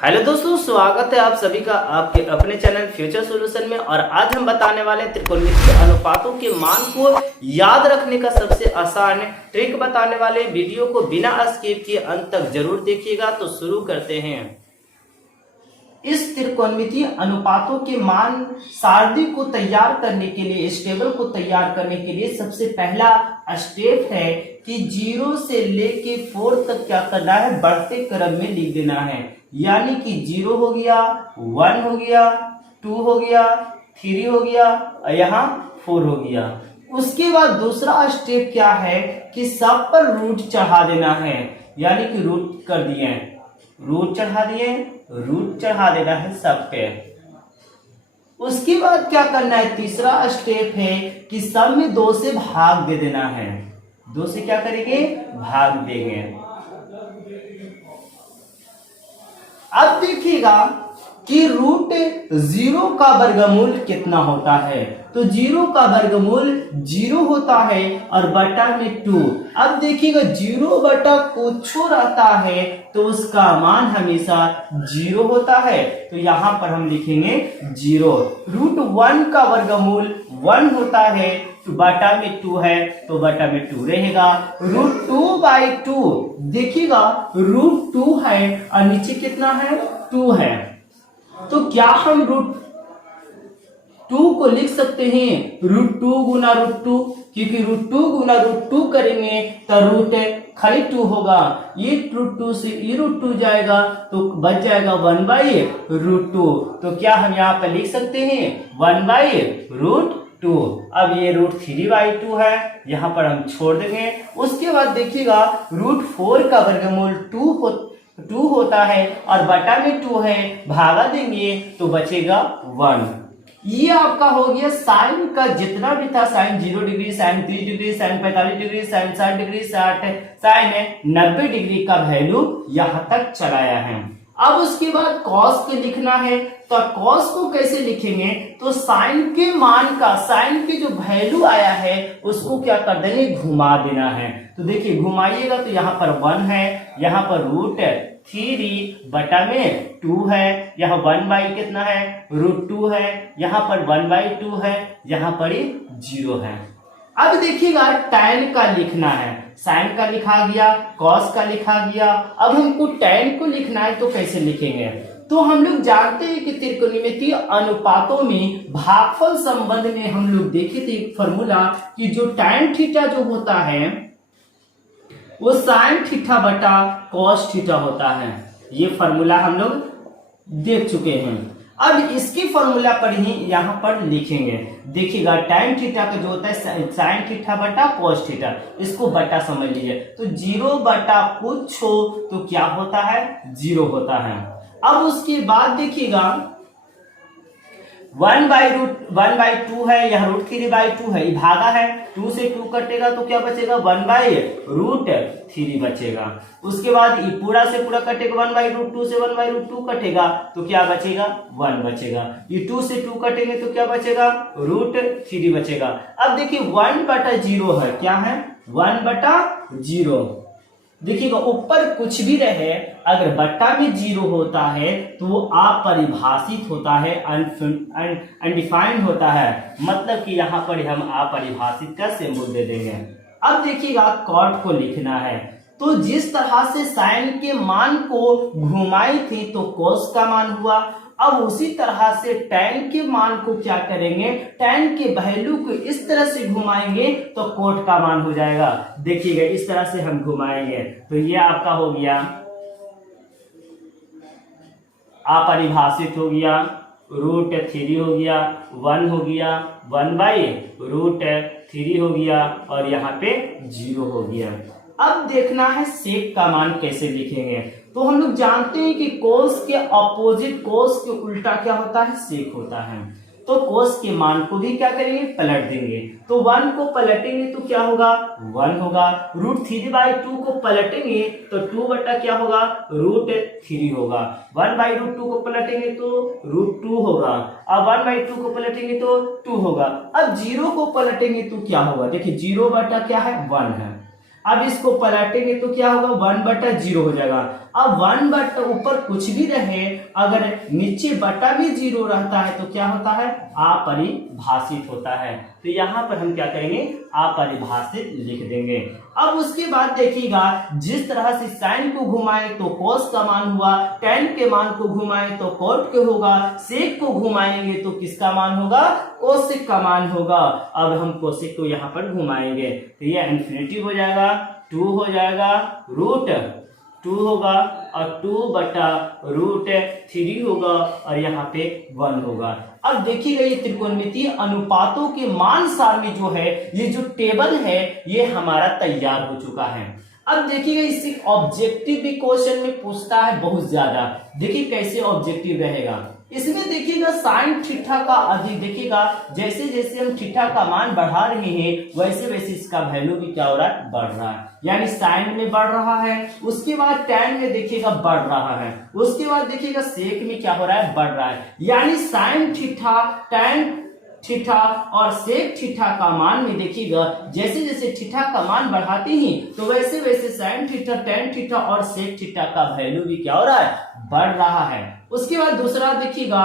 Hello दोस्तों, स्वागत है आप सभी का आपके अपने चैनल फ्यूचर सॉल्यूशन में। और आज हम बताने वाले त्रिकोणमितीय अनुपातों के मान को याद रखने का सबसे आसान ट्रिक बताने वाले। वीडियो को बिना स्किप किए अंत तक जरूर देखिएगा। तो शुरू करते हैं। इस त्रिकोणमितीय अनुपातों के मान सारणी को तैयार करने के लिए, इस टेबल को तैयार करने के लिए सबसे पहला स्टेप है कि 0 से लेके 4 तक क्या करना है, बढ़ते क्रम में लिख देना है। यानी कि 0 हो गया, 1 हो गया, 2 हो गया, 3 हो गया और यहाँ 4 हो गया। उसके बाद दूसरा स्टेप क्या है कि सब पर रूट चढ़ा देना है। यानी कि रूट कर दिए, रूट चढ़ा दिए, रूट चढ़ा देना है सब पे। उसके बाद क्या करना है, तीसरा स्टेप है कि सब में 2 से भाग दे देना है। 2 से क्या करेंगे, भाग देंगे। अब देखिएगा कि रूट 0 का वर्गमूल कितना होता है। तो 0 का वर्गमूल 0 होता है और बटा में 2। अब देखिएगा 0 बटा कुछ रहता है तो उसका मान हमेशा 0 होता है। तो यहां पर हम लिखेंगे 0। रूट 1 का वर्गमूल 1 होता है तो बटा में 2 है तो बटा में 2 रहेगा। रूट 2/2 देखिएगा रूट 2 है और नीचे कितना है, 2 है। तो क्या हम रूट 2 को लिख सकते हैं रूट 2 गुना रूट 2, क्योंकि रूट 2 गुना रूट 2 करेंगे तो रूट खाली 2 होगा। ये रूट 2 से ये रूट 2 जाएगा तो बच जाएगा 1/√2। तो क्या हम यहाँ पर लिख सकते हैं 1/√2। अब ये रूट 3/2 है, यहाँ पर हम छोड़ देंगे। उसके बाद देखिएगा रूट 4 का वर्गमूल 2 होता है और बटा में 2 है, भागा देंगे तो बचेगा 1। ये आपका हो गया साइन का जितना भी था, sine 0 degree, sine 30 degree, sine 45 degree, sine 60 degree, sine 90 degree का वैल्यू यहां तक चलाया है। अब उसके बाद कॉस के लिखना है। तो कॉस को कैसे लिखेंगे, तो साइन के मान का, साइन के जो वैल्यू आया है उसको क्या कर देंगे, घुमा देना है। तो देखिए घुमाइएगा तो यहाँ पर 1 है, यहाँ पर रूट 3 बटा में 2 है, यहाँ 1 कितना है, √2 है, यहाँ पर 1/2 है, यहाँ पर 0 है। अब देखिएगा tan का लिखना है, साइन का लिखा गया, कॉस का लिखा गया। अब हमको tan को लिखना है तो कैसे लिखेंगे, तो हम लोग जानते हैं कि त्रिकोणमितीय अनुपातों में भागफल संबंध में हम लोग देखे थे एक फॉर्मूला कि जो tan थीटा जो होता है वो sin थीटा बटा cos थीटा होता है। ये फॉर्मूला हम लोग देख चुके हैं। अब इसके फॉर्मूला पर ही यहाँ पर लिखेंगे। देखिएगा tan थीटा का जो होता है sin थीटा बटा cos थीटा, इसको बटा समझ लीजिए। तो 0 बटा कुछ हो तो क्या होता है, 0 होता है। अब उसके बाद देखिएगा 1/2 है, यह √3/2 है, ये भागा है, 2 से 2 कटेगा तो क्या बचेगा, 1/√3 बचेगा। उसके बाद ये पूरा से पूरा कटेगा, 1/√2 से 1/√2 कटेगा तो क्या बचेगा, 1 बचेगा। ये 2 से 2 कटेंगे तो क्या बचेगा, √3 बचेगा। अब देखिए 1/0 है, क्या है, 1/0। देखिएगा ऊपर कुछ भी रहे, अगर बट्टा में 0 होता है तो वो अपरिभाषित होता है, अनडिफाइंड होता है। मतलब कि यहाँ पर हम अपरिभाषित का सिंबल दे देंगे। अब देखिएगा कॉट को लिखना है। तो जिस तरह से साइन के मान को घुमाई थी तो कोस का मान हुआ। अब उसी तरह से tan के मान को क्या करेंगे, tan के वैल्यू को इस तरह से घुमाएंगे तो कोट का मान हो जाएगा। देखिएगा इस तरह से हम घुमाएंगे तो ये आपका हो गया अपरिभाषित हो गया, √3 हो गया, 1 हो गया, 1/√3 हो गया और यहाँ पे 0 हो गया। अब देखना है सेक का मान कैसे लिखेंगे। तो हम लोग जानते हैं कि कोस के अपोजिट, कोस के उल्टा क्या होता है, सेक होता है। तो कोस के मान को भी क्या करेंगे, पलट देंगे। तो 1 को पलटेंगे तो क्या होगा, 1 होगा। √3/2 को पलटेंगे तो 2 बटा क्या होगा, √3 होगा। 1/√2 को पलटेंगे तो √2 होगा। अब 1/2 को पलटेंगे तो 2 होगा। अब 0 को पलटेंगे तो क्या होगा, देखिए 0 बटा क्या है, 1 है। अब इसको पलटेंगे तो क्या होगा, 1/0 हो जाएगा। अब 1 बटा ऊपर कुछ भी रहे, अगर नीचे बटा भी 0 रहता है तो क्या होता है, अपरिभाषित होता है। तो यहाँ पर हम क्या करेंगे, अपरिभाषित लिख देंगे। अब उसके बाद देखिएगा, जिस तरह से साइन को घुमाए तो कॉस का मान हुआ, tan के मान को घुमाए तो कॉट के होगा, सेक को घुमाएंगे तो किसका मान होगा, कोसेक का मान होगा। अब हम कोसेक को यहाँ पर घुमाएंगे तो ये इन्फिनिटी हो जाएगा, 2 हो जाएगा, रूट 2 होगा और 2 बटा रूट 3 होगा और यहाँ पे 1 होगा। अब देखिएगा ये त्रिकोणमितीय अनुपातों के मान सारणी जो है, ये जो टेबल है ये हमारा तैयार हो चुका है। अब देखिएगा इससे ऑब्जेक्टिव भी क्वेश्चन में पूछता है बहुत ज्यादा। देखिए कैसे ऑब्जेक्टिव रहेगा, इसमें देखिएगा साइन थीटा का अधिक, देखिएगा जैसे जैसे हम थीटा का मान बढ़ा रहे हैं वैसे वैसे इसका वैल्यू भी क्या हो रहा है, बढ़ रहा है। यानी साइन में बढ़ रहा है, उसके बाद tan में देखिएगा बढ़ रहा है, उसके बाद देखिएगा सेक में क्या हो रहा है, बढ़ रहा है। यानी साइन थीटा, tan थीटा और सेक थीटा का मान में देखिएगा जैसे जैसे थीटा का मान बढ़ाते ही तो वैसे वैसे साइन थीटा, tan थीटा और सेक थीटा का वैल्यू भी क्या हो रहा है, बढ़ रहा है। उसके बाद दूसरा देखिएगा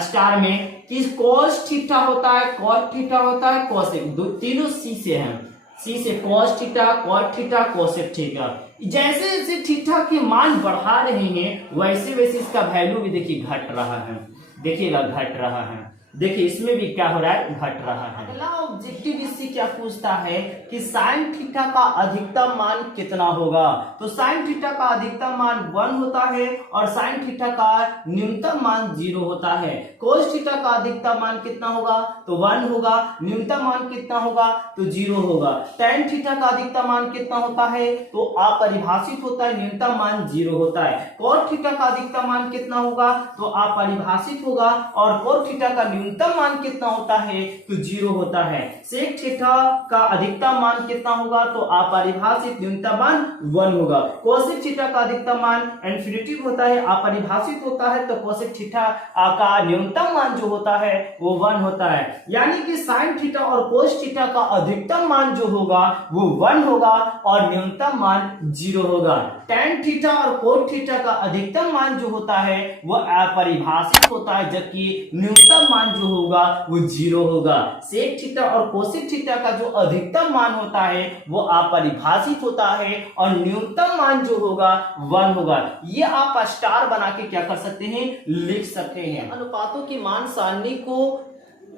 स्टार में कि cos थीटा होता है, cot थीटा होता है, कोसेक, तीनों सी से हैं, सी से cos theta, cot theta, cosec theta. जैसे जैसे थीटा के मान बढ़ा रहे हैं वैसे वैसे इसका वैल्यू भी देखिए घट रहा है, देखिएगा घट रहा है। देखिए इसमें भी क्या हो रहा है, घट रहा है। अगला ऑब्जेक्टिव इससे क्या पूछता है कि साइन थीटा का अधिकतम मान कितना होगा। तो साइन थीटा का अधिकतम मान 1 होता है और साइन थीटा का न्यूनतम मान 0 होता है। कोस थीटा का अधिकतम मान कितना होगा, तो 1 होगा, न्यूनतम मान कितना होगा, तो 0 होगा। tan थीटा का अधिकतम मान कितना होता है, तो अपरिभाषित होता है, न्यूनतम मान 0 होता है। cot थीटा का अधिकतम मान कितना होगा, तो अपरिभाषित होगा और cot थीटा का न्यूनतम मान कितना होता है, तो 0 होता है। सेक थीटा का अधिकतम मान कितना होगा, तो अपरिभाषित, न्यूनतम मान 1 होगा। कोसेक थीटा का अधिकतम मान इन्फिनिटी होता है, अपरिभाषित होता है, तो कोसेक थीटा का न्यूनतम मान जो होता है वो 1 होता है। यानी कि साइन थीटा और कोस थीटा का अधिकतम मान जो होगा वो 1 होगा और न्यूनतम मान 0 होगा। tan थीटा और कोट थीटा का अधिकतम मान जो होता है वो अपरिभाषित होता है, जबकि न्यूनतम मान जो होगा वो 0 होगा। सेक थीटा और कोसेक थीटा का जो अधिकतम मान होता है वो अपरिभाषित होता है और न्यूनतम मान जो होगा 1 होगा। ये आप स्टार बना के क्या कर सकते हैं, लिख सकते हैं। अनुपातों की मान सारणी को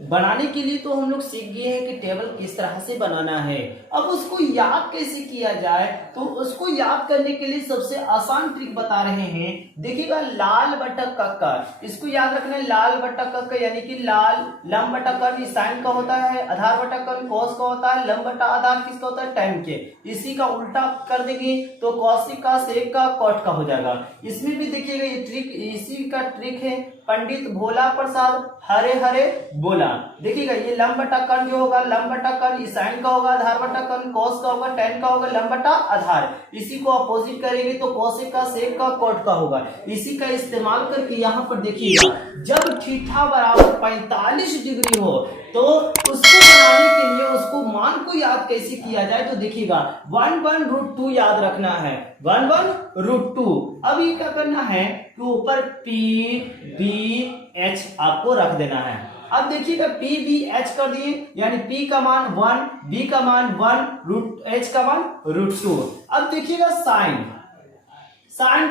बनाने के लिए तो हम लोग सीख गए हैं कि टेबल किस तरह से बनाना है। अब उसको याद कैसे किया जाए, तो उसको याद करने के लिए सबसे आसान ट्रिक बता रहे हैं। देखिएगा लाल बटा कक्कर, इसको याद रखना है, लाल बटा कक्कर यानी कि लाल लंब बटा कर्ण साइन का होता है, आधार बटा कर्ण कॉस का होता है, लंब बटा आधार किसका होता है, tan के। इसी का उल्टा कर देंगे तो कॉसिक का, सेक का, कॉट का हो जाएगा। इसमें भी देखिएगा ये ट्रिक, इसी का ट्रिक है, पंडित भोला प्रसाद हरे हरे बोला। देखिएगा ये लंब बटा कर्ण जो होगा, लंब बटा कर्ण साइन का होगा, आधार बटा कर्ण कॉस का होगा, tan का होगा, लंब बटा आधार। इसी को अपोजिट करेंगे तो कोसेक का, सेक का, कॉट का होगा। इसी का इस्तेमाल करके यहाँ पर देखिएगा जब थीटा बराबर 45 डिग्री हो तो उसको बनाने के लिए उसको मान को याद कैसे किया जाए, तो देखिएगा 1/√2 याद रखना है, 1/√2। अब ये क्या करना है कि ऊपर P B H आपको रख देना है। अब देखिएगा P B H कर दिए, यानी P का मान 1, B का मान 1, H का मान √2। अब देखिएगा साइन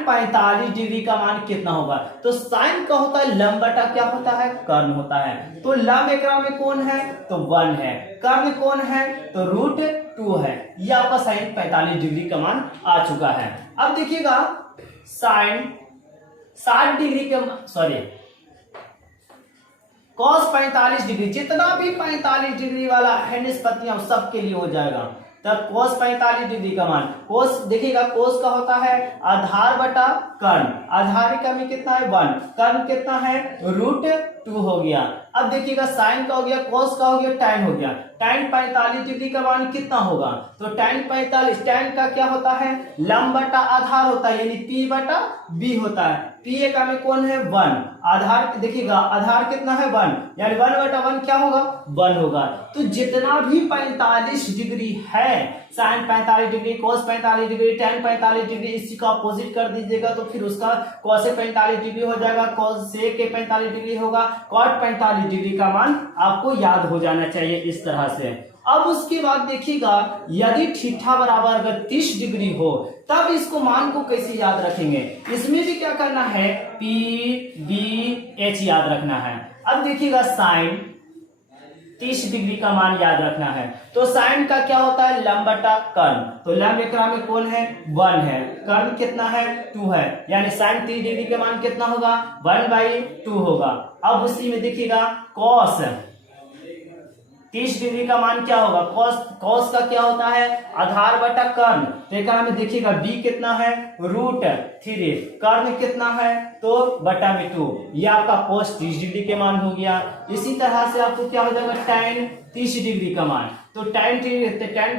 45 डिग्री का मान कितना होगा, तो साइन का होता है लंब बटा क्या होता है, कर्ण होता है। तो लंब एकरा में कौन है, तो 1 है, कर्ण कौन है, तो √2 है। ये आपका साइन 45 डिग्री का मान आ चुका है। अब देखिएगा साइन 60 डिग्री का, सॉरी कॉस 45 डिग्री, जितना भी 45 डिग्री वाला है निष्पत्तियां सबके लिए हो जाएगा। तब cos 45 डिग्री का मान, cos देखिएगा cos का होता है आधार बटा कर्ण, आधार का में कितना है 1, कर्ण कितना है √2 हो गया। अब देखिएगा साइन का हो गया, cos का हो गया, tan हो गया। tan 45 डिग्री का मान कितना होगा, तो tan 45, tan का क्या होता है लंब बटा आधार होता है, यानी P बटा B होता है। पी एका में कौन है 1, आधार देखिएगा आधार कितना है 1, यानी 1/1 क्या होगा 1 होगा। तो जितना भी 45 डिग्री है, साइन 45 डिग्री, कोस 45 डिग्री, टेन 45 डिग्री, इसी का अपोजिट कर दीजिएगा तो फिर उसका कॉस 45 डिग्री हो जाएगा, कॉस के 45 डिग्री होगा, कॉट 45 डिग्री का मान आपको याद हो जाना चाहिए इस तरह से। अब उसके बाद देखिएगा यदि थीटा बराबर अगर 30 डिग्री हो तब इसको मान को कैसे याद रखेंगे, इसमें भी क्या करना है पी बी एच याद रखना है। अब देखिएगा साइन 30 डिग्री का मान याद रखना है, तो साइन का क्या होता है लंब बटा कर्ण, तो लंब एकरा में कौन है 1 है, कर्ण कितना है 2 है, यानी साइन 30 डिग्री का मान कितना होगा 1/2 होगा। अब उसी में देखिएगा कॉस 30 डिग्री का मान क्या होगा, कॉस का क्या होता है आधार बटा कर्ण, तो एक में देखिएगा b कितना है √3, कर्ण कितना है तो बटा में 2, यह आपका cos 30 डिग्री के मान हो गया। इसी तरह से आपको क्या हो जाएगा tan 30 डिग्री का मान, तो tan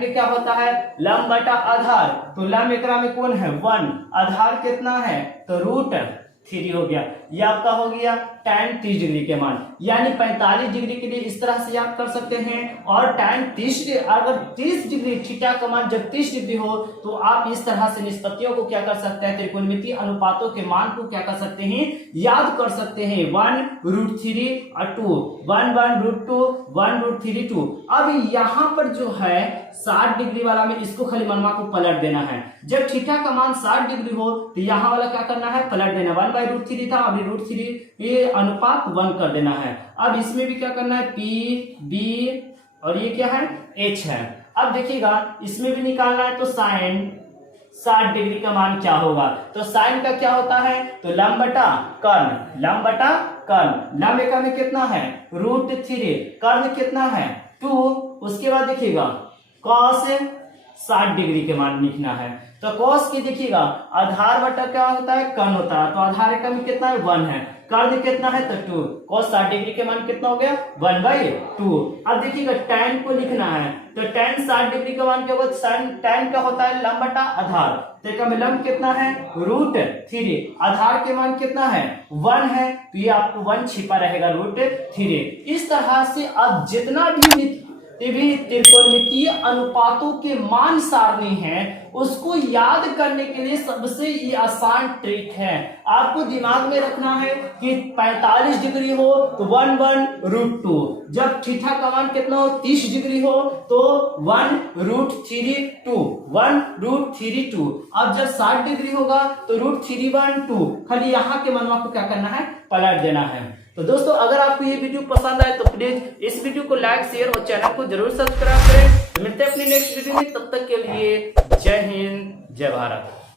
के क्या होता है लंब बटा आधार, तो लंब एकरा में कौन है 1, आधार कितना है तो √3 हो गया, ये आपका हो गया tan 30 डिग्री के मान, यानी 45 डिग्री के लिए इस तरह से याद कर सकते हैं। और tan 30 अगर 30 डिग्री थीटा का मान जब 30 डिग्री हो तो आप इस तरह से निष्पत्तियों को क्या कर सकते हैं, त्रिकोणमितीय अनुपातों के मान को क्या कर सकते हैं याद कर सकते हैं, 1√3 और 2, 1/√2 1√3 2। अब यहाँ पर जो है 60 डिग्री वाला में इसको खाली मनवा को पलट देना है, जब थीटा का मान 60 डिग्री हो तो यहाँ वाला क्या करना है पलट देना, 1/√3 था अभी √3 ये अनुपात 1 कर देना है। अब इसमें भी क्या करना है पी बी और ये क्या है एच है। अब देखिएगा इसमें भी निकालना है, तो साइन 60 डिग्री का मान क्या होगा, तो साइन का क्या होता है तो लंब बटा कर्ण, लंब बटा कर्ण, लंब एका में कितना है √3, कर्ण कितना है 2, उसके बाद देखिएगा कॉस 60 डिग्री के मान लिखना है, तो कॉस की देखिएगा आधार बटा क्या होता है कर्ण होता है, तो आधार एकम में कितना है 1 है, कर्ण कितना है तो 2, कॉस 60 डिग्री के मान कितना हो गया 1/2। अब देखिएगा tan को लिखना है, तो tan 60 डिग्री का मान क्या होगा, tan का होता है लंब बटा आधार, तो एकम में लंब कितना है √3, आधार के मान कितना है 1 है, तो ये आपको 1 छिपा रहेगा √3। इस तरह से अब जितना भी त्रिकोणमितीय अनुपातों के मान सारणी है उसको याद करने के लिए सबसे ये आसान ट्रिक है, आपको दिमाग में रखना है कि 45 डिग्री हो तो 1/√2, जब थीटा का मान कितना हो 30 डिग्री हो तो 1√32, 1√32। अब जब 60 डिग्री होगा तो √3/2, खाली यहाँ के मनवा को क्या करना है पलट देना है। तो दोस्तों अगर आपको ये वीडियो पसंद आए तो प्लीज इस वीडियो को लाइक शेयर और चैनल को जरूर सब्सक्राइब करें। मिलते हैं अपनी नेक्स्ट वीडियो में, तब तक के लिए जय हिंद जय भारत।